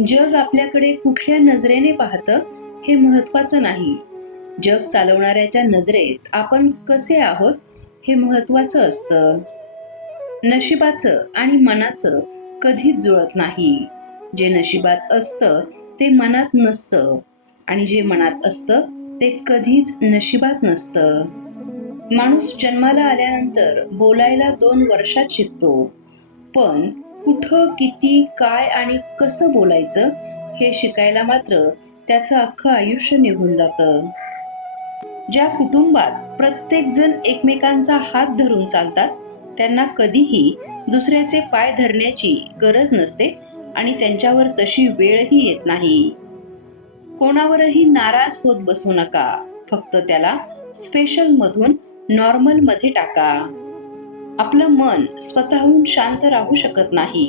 जग आपल्याकडे कुठल्या नजरेने पाहतं हे महत्वाचं नाही. जग चालवणाऱ्याच्या नजरेत आपण कसे आहोत हे महत्वाचं असतं. नशिबाचं आणि मनाचं कधीच जुळत नाही. जे नशिबात असतं ते मनात नसतं आणि जे मनात असतं ते कधीच नशिबात नसतं. माणूस जन्माला आल्यानंतर बोलायला 2 वर्षात शिकतो, पण कुठं, किती, काय आणि कसं बोलायचं हे शिकायला मात्र त्याचं अख्खं आयुष्य निघून जातं. ज्या कुटुंबात प्रत्येकजण एकमेकांचा हात धरून चालतात, त्यांना कधीही दुसऱ्याचे पाय धरण्याची गरज नसते आणि त्यांच्यावर तशी वेळही येत नाही. कोणावरही नाराज होत बसू नका. फक्त त्याला स्पेशल मधून नॉर्मल मध्ये टाका. आपलं मन स्वतःहून शांत राहू शकत नाही.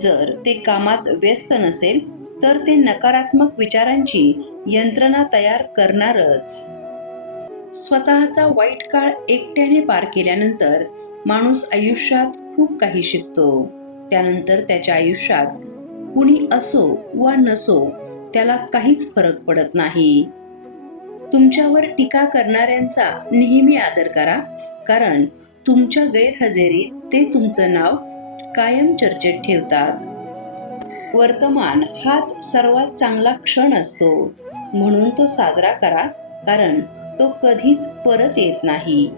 जर ते कामात व्यस्त नसेल तर ते नकारात्मक विचारांची यंत्रणा तयार करणारच. स्वतःचा वाईट काळ एकट्याने पार केल्यानंतर माणूस आयुष्यात खूप काही शिकतो. त्यानंतर त्याच्या आयुष्यात कुणी असो वा नसो त्याला काहीच फरक पडत नाही. तुमच्यावर टीका करणाऱ्यांचा नेहमी आदर करा, कारण तुमच्या गैरहजेरीत ते तुमचं नाव कायम चर्चेत ठेवतात. वर्तमान हाच सर्वात चांगला क्षण असतो, म्हणून तो साजरा करा, कारण तो कधीच परत येत नाही.